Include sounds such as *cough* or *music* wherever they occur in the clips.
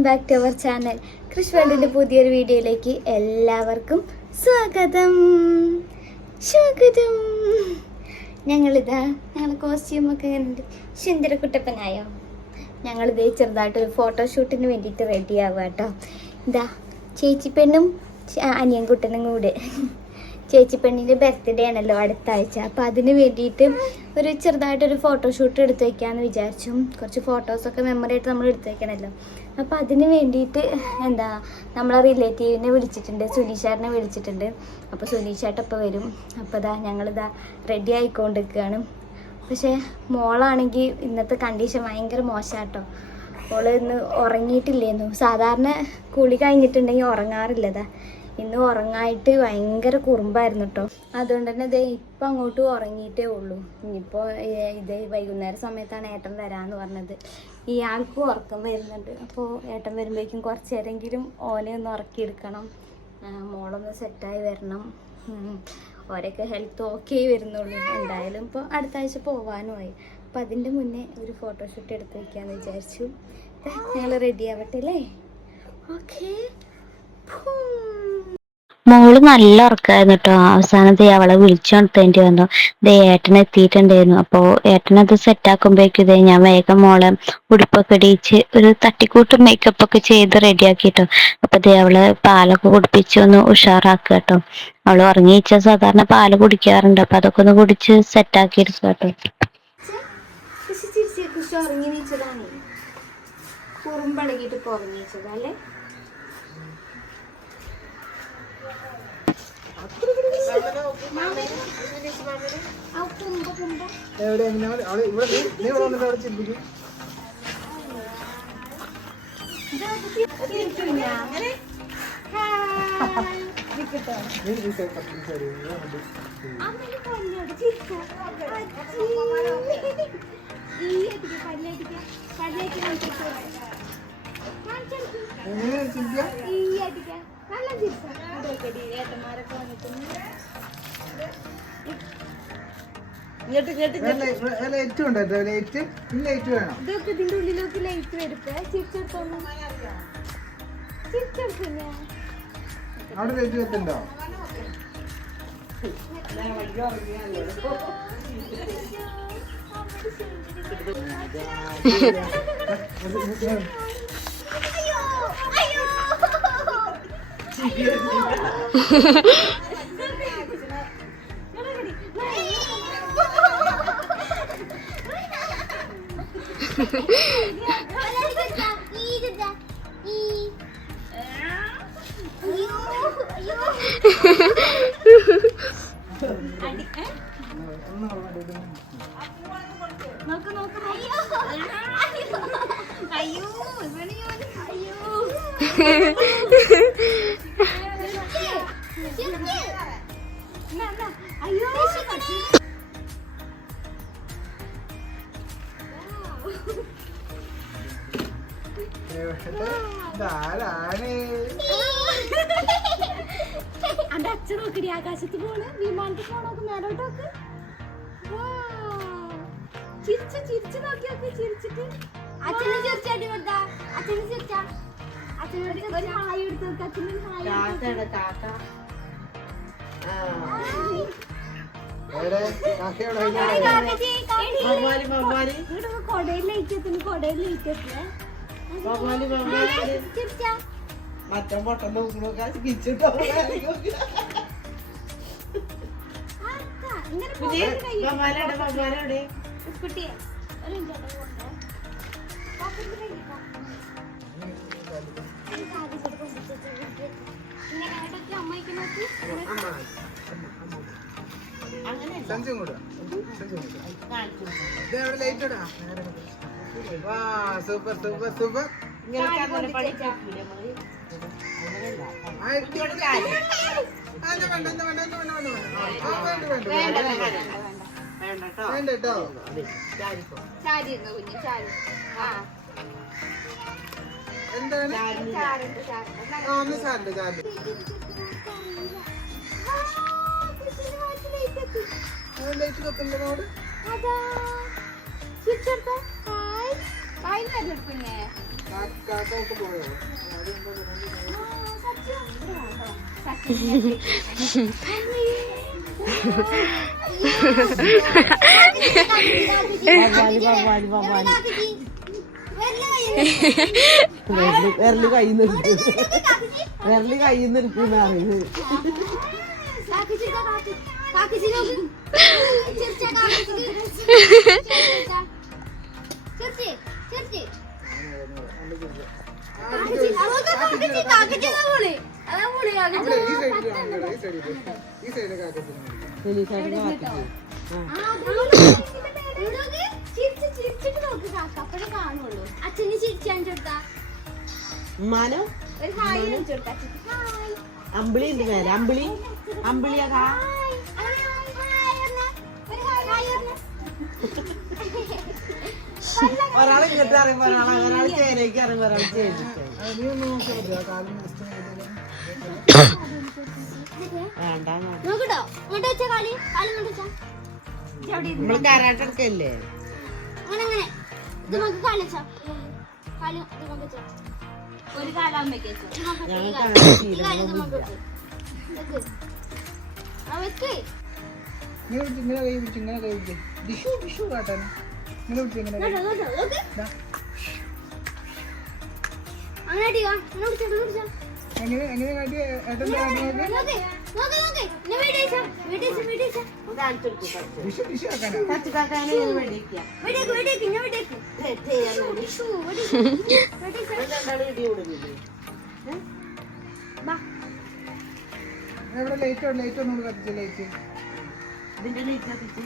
Welcome back to our channel Krish വേൾഡിന്റെ പുതിയൊരു വീഡിയോയിലേക്ക് എല്ലാവർക്കും സ്വാഗതം. സ്വാഗതം. ഞങ്ങളിതാ ഞങ്ങൾ കോസ്റ്റ്യൂമൊക്കെ കണ്ടിട്ട് സുന്ദരക്കുട്ടപ്പനായോ ഞങ്ങളിതേ ചെറുതായിട്ടൊരു ഫോട്ടോഷൂട്ടിന് വേണ്ടിയിട്ട് ആവുക കേട്ടോ ഇതാ ചേച്ചിപ്പെണ്ണും ച- അനിയൻകുട്ടനും കൂടെ. ചേച്ചി പെണ്ണിന്റെ ബർത്ത്ഡേ ആണല്ലോ അടുത്ത ആഴ്ച അപ്പോൾ അതിന് വേണ്ടിയിട്ട് ഒരു ചെറുതായിട്ടൊരു ഫോട്ടോഷൂട്ട് എടുത്ത് വയ്ക്കാമെന്ന് വിചാരിച്ചു. കുറച്ച് ഫോട്ടോസൊക്കെ മെമ്മറി ആയിട്ട് നമ്മൾ എടുത്ത് വെക്കണമല്ലോ അപ്പോൾ അതിന് വേണ്ടിയിട്ട് എന്താ നമ്മളെ റിലേറ്റീവിനെ വിളിച്ചിട്ടുണ്ട് സുനീഷാറിനെ വിളിച്ചിട്ടുണ്ട്. അപ്പോൾ സുനീഷാട്ട് ഇപ്പോൾ വരും. അപ്പോൾ ഇതാ ഞങ്ങളിതാ റെഡി ആയിക്കൊണ്ടിരിക്കുകയാണ് പക്ഷേ മോളാണെങ്കിൽ ഇന്നത്തെ കണ്ടീഷൻ ഭയങ്കര മോശമാട്ടോ ഓൾ ഇന്ന് ഉറങ്ങിയിട്ടില്ലേന്നു. സാധാരണ കുളി കഴിഞ്ഞിട്ടുണ്ടെങ്കിൽ ഉറങ്ങാറില്ലതാ. ഇന്ന് ഉറങ്ങായിട്ട് ഭയങ്കര കുറുമ്പായിരുന്നു കേട്ടോ അതുകൊണ്ട് തന്നെ ഇതേ ഇപ്പം അങ്ങോട്ട് ഉറങ്ങിയിട്ടേ ഉള്ളൂ. ഇനിയിപ്പോൾ ഇത് വൈകുന്നേരം സമയത്താണ് ഏട്ടൻ വരാമെന്ന് പറഞ്ഞത്. ഇയാൾക്കും ഉറക്കം വരുന്നുണ്ട്. അപ്പോൾ ഏട്ടൻ വരുമ്പോഴേക്കും കുറച്ച് നേരമെങ്കിലും ഓനെ ഒന്ന് ഉറക്കിയെടുക്കണം. മോളൊന്ന് സെറ്റായി വരണം. ഓരൊക്കെ ഹെൽത്ത് ഓക്കെ വരുന്നുള്ളൂ. എന്തായാലും ഇപ്പോൾ അടുത്ത ആഴ്ച പോവാനുമായി അപ്പം അതിന്റെ മുന്നേ ഒരു ഫോട്ടോഷൂട്ട് എടുത്ത് വയ്ക്കാമെന്ന് വിചാരിച്ചു. ഞങ്ങൾ റെഡി ആവട്ടെ അല്ലേ? ഓക്കെ മോൾ നല്ല ഉറക്കായിരുന്നു കേട്ടോ അവസാനത്തെ അവളെ വിളിച്ചോണ്ടേണ്ടി വന്നു ദേ ഏട്ടൻ എത്തിയിട്ടുണ്ടായിരുന്നു അപ്പോ ഏട്ടനത് സെറ്റ് ആക്കുമ്പോഴേക്കും ഇതേ ഞാൻ വേഗം മോളെ ഉടുപ്പൊക്കെ ഇടിയിച്ച് ഒരു തട്ടിക്കൂട്ട് മേക്കപ്പ് ഒക്കെ ചെയ്ത് റെഡിയാക്കി കേട്ടോ അപ്പൊ ദേ അവളെ പാലൊക്കെ കുടിപ്പിച്ച് ഒന്ന് ഉഷാറാക്കുക കേട്ടോ അവൾ ഉറങ്ങിയിച്ച സാധാരണ പാൽ കുടിക്കാറുണ്ട് അപ്പൊ അതൊക്കെ ഒന്ന് കുടിച്ച് സെറ്റ് ആക്കി എടുക്കുക കേട്ടോ ഉറങ്ങി നീച്ചതാണ് കുറുമ്പടങ്ങിയിട്ട് ഇപ്പോൾ ഉറങ്ങി നീച്ചതാ അല്ലേ ആ കുമ്പ കുമ്പ എവിടെ എങ്ങനെ അവിടെ ഇവിടെ നീ- ഇവിടെ വന്നിട്ട് അവിടെ ചിന്തിക്കും എങ്ങനെ ചിന്തിക്കാം ലൈറ്റ് ഉണ്ടോ ലൈറ്റ് ലൈറ്റ് വേണം. ഇതൊക്കെ ഇതിന്റെ ഉള്ളിലേക്ക് ലൈറ്റ് വരുത്തേ ചിരിച്ചെടുത്തോന്നു ചിരിച്ചെടുത്തില്ല അവിടെ ലൈറ്റ് വെത്തുണ്ടോ *laughs* フフフフ。ആകാശത്ത് പോണ് വിമാനത്തിൽ പോണോക്ക് മേലോട്ടോക്ക്. ചിരിച്ച് ചിരിച്ച് നോക്കി നോക്ക് ചിരിച്ചിട്ട്. അച്ഛനെ ചിരിച്ചാടി കൊടുത്താ? അച്ഛനെ ചിരിച്ചാ? അച്ഛനോട് ഒരു ഹായ് എടുത്ത് നോക്ക് അച്ഛന് ഹായ് എത്തുന്നു കൊടയിലേക്ക് എത്തുന്നേ. ചിരിച്ചാ? മറ്റം പൊട്ടം നോക്കണോക്കാ കിച്ചിട്ടോ ആദ്യം കൂടെ ലൈറ്റ് ഇടാ വാ സൂപ്പർ സൂപ്പർ സൂപ്പർ. ഇങ്ങനെ പഠിച്ചേക്കൂലേ വേണ്ട കേട്ടോ ചാരി കുഞ്ഞ് ചാരി ആ എന്താണ് ആ ഒന്ന് സാറിന്റെ സാറിന്റെ ലൈറ്റ് കാക്കൊക്കെ പോയോ വിരൽ കയ്യിൽ നിന്ന് വിരൽ കയ്യിൽ നിന്ന് എടുക്കുന്ന അറിയുന്നത് അവിടെ ഈ അച്ഛന് കൊടുത്താ ഉമ്മാനോ? ഒരു ഹായ് കൊടുത്താ ഹായ്. അമ്പിളി ഉണ്ട് മേലെ അമ്പിളി? അമ്പിളിയാ ഒരാൾ ഇങ്ങോട്ട് അറിയുമ്പോ ഒരാൾ ഒരാൾ ചേരേക്ക് അറിയുമ്പോ ഒരാൾ ചേരിക്ക്. നോക്കട്ടോ. ഇങ്ങോട്ട് വെച്ച കാലി. കാലി ഇങ്ങോട്ട് വെച്ചാ. നമ്മൾ കരാട്ടെടുക്കല്ലേ അങ്ങനെ അങ്ങനെ ഇത് നമുക്ക് കാലി വെച്ചാ. കാലി ഇത് നമുക്ക് വെച്ചാ. ഒരു കാലാകുമ്പേക്ക് വെച്ചോ. ഇത് നമുക്ക് ഈ കാൽ. ഈ കാൽ ഇത് നമുക്ക് വെക്ക്. വെക്ക്. ആ വെക്ക്. ഇങ്ങനെ കൈ പിടിച്ച് ഇങ്ങനെ കൈ പിടിച്ച്. ഡിഷു ഡിഷു കാട്ടാൻ ഇങ്ങനെ പിടിച്ച് ഇങ്ങനെ. അങ്ങനെ എങ്ങനെ എങ്ങനെ കാട്ടി എവിടെ ലൈറ്റ് ലൈറ്റ് ഒന്നും കത്തിച്ച ലൈറ്റ് ഇതിന്റെ ലൈറ്റ് കത്തിച്ച്.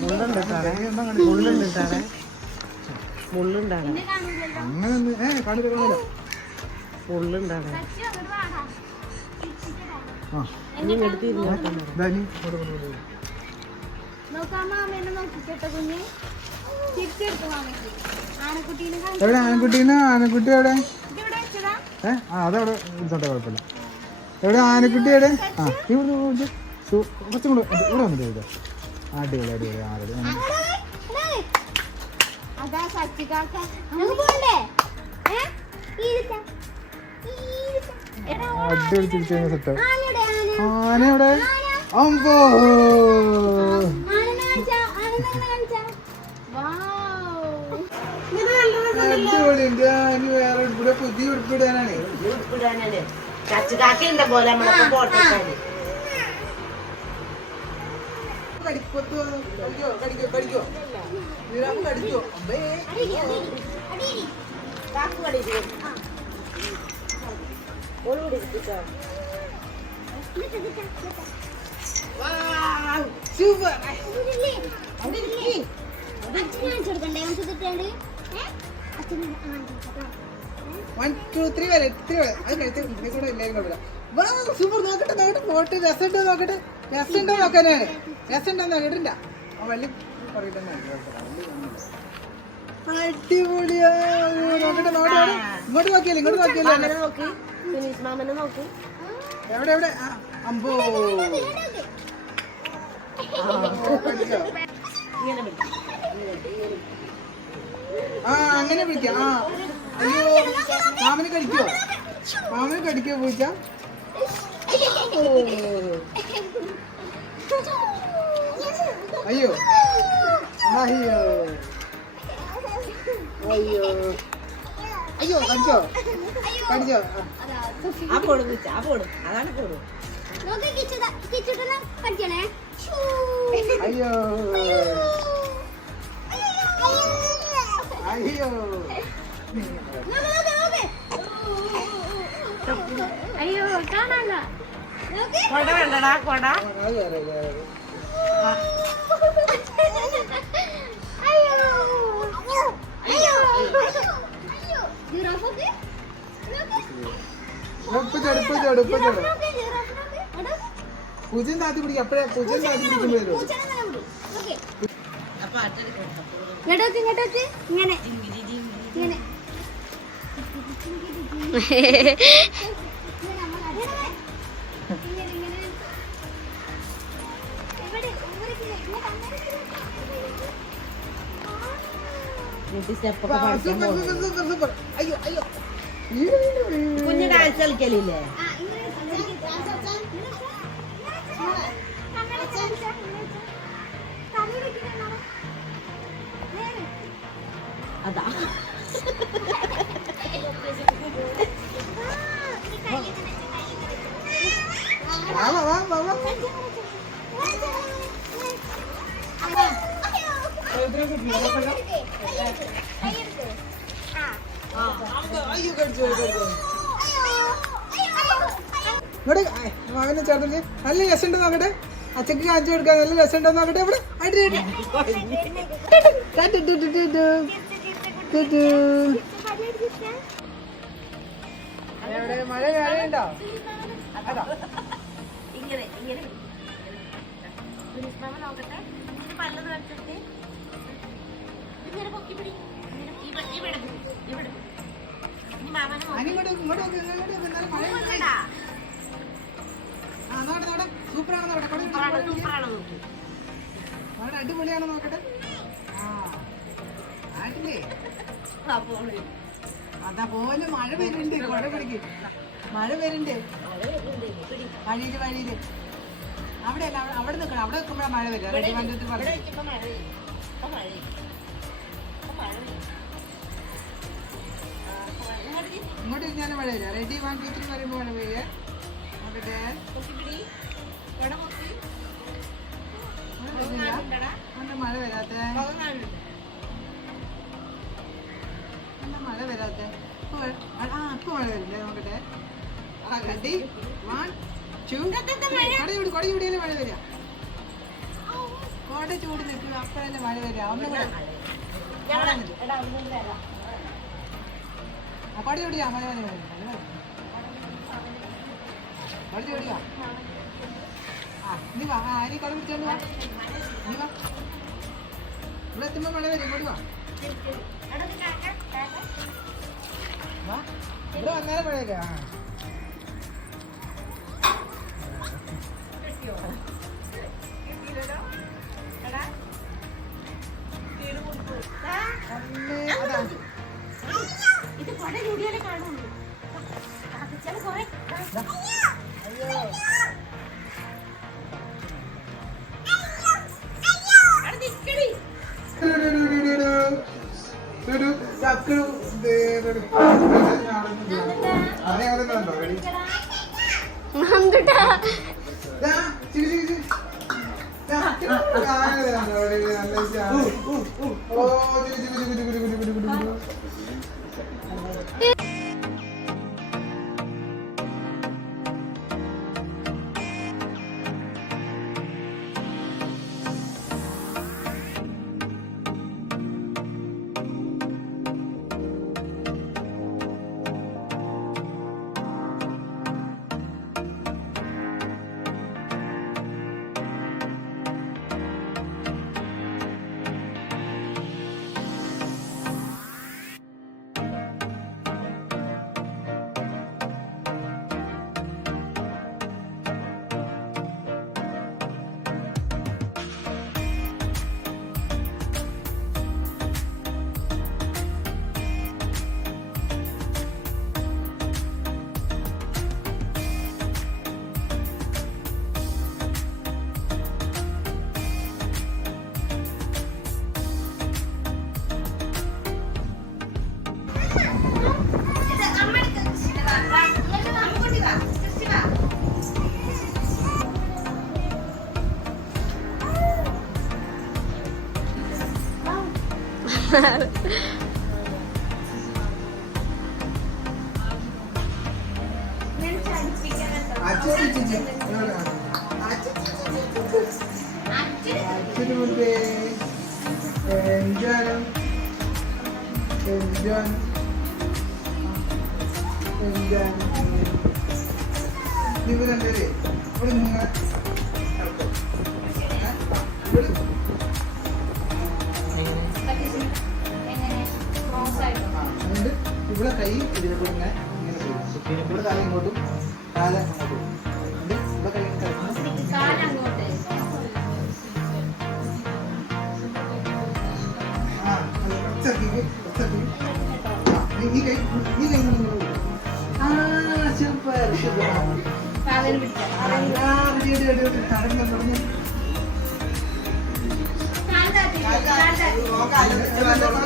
മുള്ളുണ്ട് താഴെ മുള്ളുണ്ടാണ്. മുള്ളുണ്ടാണ്. ആ. എവിടെ ആനക്കുട്ടീനെ? ആനക്കുട്ടി എവിടെ? ഏ? ആ അതവിടെ ഇരുന്നോട്ടെ കുഴപ്പമില്ല. എവിടെ ആനക്കുട്ടി എവിടെ? ആ ഇവിടെ കുറച്ചും കൂടെ ഇവിടെ വന്നിട്ട് ഇവിടെ അടിപൊളി അടിപൊളി ആരടി അടിപൊളി. തിരിച്ചു കഴിഞ്ഞ സെറ്റ്. ആന. ആന എവിടെ അമ്പോ പുതിയ അമ്പേ വൺ ടു ത്രീ വരെ ത്രീ വരെ. അത് കഴിച്ച് ഇവിടെ കൂടെ എല്ലാവരും കുഴപ്പമില്ല വാ സൂപ്പർ നോക്കട്ടെ നോക്കട്ടെ. പോട്ട് രസമുണ്ടോ നോക്കട്ടെ? രസമുണ്ടോ നോക്കാനാണ്? രസമുണ്ടോ നോക്കട്ടില്ല വള്ളി പറയട്ടെ അടിപൊളിയാ നോക്കട്ടെ നോക്കട്ടെ ഇങ്ങോട്ട് നോക്കിയല്ലേ ഇങ്ങോട്ട് നോക്കിയല്ലേ നോക്കി നോക്ക്. സുനീഷ് മാമനെ നോക്ക്. എവിടെ എവിടെ? അമ്പോ. ആ അങ്ങനെ വിളിക്കാം. ആ. അയ്യോ മാമന് കടിക്കോ? മാമന് കടിക്കോ പൂച്ച? അയ്യോ. അയ്യോ. അയ്യോ. അയ്യോ കടിച്ചോ? കടിച്ചോ? ആ. ആ പോടും വെച്ച ആ പോടും അതാണ് പോടും. അയ്യോ അയ്യോ. അയ്യോ നോക്ക്, നോക്ക്, നോക്ക്. അയ്യോ കാണാല്ല കൊട വേണ്ടടാ കൊട അയ്യോ. അയ്യോ അയ്യോ പൂജ്യം താത്തി പിടിക്കും അപ്പഴേ പൂജ്യം താത്തി പിടിക്കുമ്പോ വരും ഇങ്ങോട്ടോക്ക് ഇങ്ങോട്ടോക്ക്. ഇങ്ങനെ. ഇങ്ങനെ. സ്റ്റെപ്പൊക്കെ പഠിക്കാൻ സൂപ്പർ പോകുന്നു സൂപ്പർ സൂപ്പർ സൂപ്പർ. അയ്യോ അയ്യോ. കുഞ്ഞ് ഡാൻസ് കളിക്കലില്ലേ? അതാ. വാ വാ വാ വാ വാ. അയ്യോ ഇവിടെ നല്ല രസമുണ്ട് നോക്കട്ടെ അച്ഛക്ക് കാണിച്ചു കൊടുക്കാൻ നല്ല രസമുണ്ടോ നോക്കട്ടെ ഇവിടെ അടി, അടി. ടു, ടു, ടു, ടു, ടു. ടു, ടു. എവിടെ മഴ മഴയുണ്ടോ അതാ അനി ഇങ്ങോട്ട് ഇങ്ങോട്ട് നോക്ക്, ഇങ്ങോട്ട് നോക്ക്, എന്നാലും മഴ ഉണ്ട്. ആ, നോക്കട്ടെ, നോക്കട്ടെ. സൂപ്പറാണ് നോക്കട്ടെ. കൊട പിടിക്ക്, കൊട പിടിക്ക്. നോക്കട്ടെ, അടിപൊളിയാണോ നോക്കട്ടെ ആട്ടില്ലേ അതാ പോലെ മഴ വരുന്നുണ്ട്. കൊട പിടിക്ക്. മഴ വരുന്നുണ്ട്. വഴിയിൽ വഴിയിൽ അവിടെ അല്ല അവിടെ- നിൽക്കണം. അവിടെ നിൽക്കുമ്പോഴാണ് മഴ വരിക. മഴ വണ്ടി പറഞ്ഞു ഇങ്ങോട്ട് മഴ വരിക റെഡി വൺ ടു ത്രീ പറയുമ്പോൾ മഴ പെയ്യ നോക്കട്ടെ മഴ വരാത്തെ. മഴ വരാത്തെ. ആ ഇപ്പൊ മഴ വരില്ലേ? നോക്കട്ടെ ആ റെഡി വൺ ടു കൊട ചൂടി കൊട ചൂടിയാലേ മഴ വരിക. കൊട ചൂട് നിൽക്കുക അപ്പോഴല്ലേ മഴ വരിക. ഒന്നും കൂടെ മഴ മഴ മഴ മഴ. കൊട ചൂടിയാ ആ. നീ വാ ആ നീ കൊട പിടിച്ചോണ്ട് വാ. നീ വാ. ഇവിടെ എത്തുമ്പോ മഴ വരും ഇങ്ങോട്ട് വാ. ഇവിടെ വന്നാലേ മഴ ആ. ഇവരെന്താ ഇവിടെ നിങ്ങൾ കൈ ഇതിനെ കൂടെ ഇങ്ങനെ ഇങ്ങനെ പോകും ഇവിടെ തല ഇങ്ങോട്ടും കാല അങ്ങോട്ടും ഇവിടെ കൈ ഈ- ഈ കൈ ഈ കൈ ഇങ്ങനെ. ആ, super, super. ആ, ready, ready, ready, ready. തുടങ്ങ്, തുടങ്ങ്.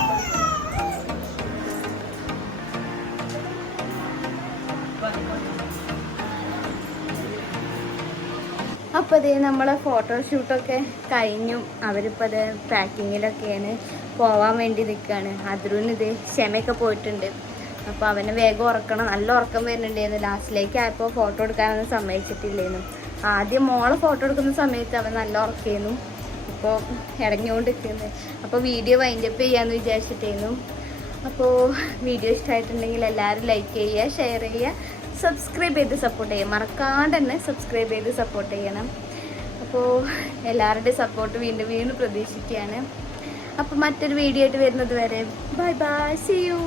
അപ്പോൾ ഇതേ നമ്മളെ ഫോട്ടോഷൂട്ടൊക്കെ കഴിഞ്ഞു. അവരിപ്പോൾ അത് പാക്കിങ്ങിലൊക്കെയാണ് പോവാൻ വേണ്ടി നിൽക്കുകയാണ് അതിരൂന് ഇത് ക്ഷമയൊക്കെ പോയിട്ടുണ്ട്. അപ്പോൾ അവനെ വേഗം ഉറക്കണം. നല്ല ഉറക്കം വരുന്നുണ്ടായിരുന്നു. ലാസ്റ്റിലേക്ക് ആയപ്പോൾ ഫോട്ടോ എടുക്കാനൊന്നും സമ്മതിച്ചിട്ടില്ലായിരുന്നു ആദ്യം മോളെ ഫോട്ടോ എടുക്കുന്ന സമയത്ത് അവൻ നല്ല ഉറക്കായിരുന്നു അപ്പോൾ ഇടഞ്ഞുകൊണ്ട് നിൽക്കുന്നത് അപ്പോൾ വീഡിയോ വൈൻഡപ്പ് ചെയ്യാമെന്ന് വിചാരിച്ചിട്ടായിരുന്നു അപ്പോൾ വീഡിയോ ഇഷ്ടമായിട്ടുണ്ടെങ്കിൽ എല്ലാവരും ലൈക്ക് ചെയ്യുക ഷെയർ ചെയ്യുക. സബ്സ്ക്രൈബ് ചെയ്ത് സപ്പോർട്ട് ചെയ്യാം. മറക്കാണ്ട് തന്നെ സബ്സ്ക്രൈബ് ചെയ്ത് സപ്പോർട്ട് ചെയ്യണം. അപ്പോൾ എല്ലാവരുടെയും സപ്പോർട്ട് വീണ്ടും വീണ്ടും പ്രതീക്ഷിക്കുകയാണ്. അപ്പോൾ മറ്റൊരു വീഡിയോ ആയിട്ട് വരുന്നത് വരെ. Bye bye C U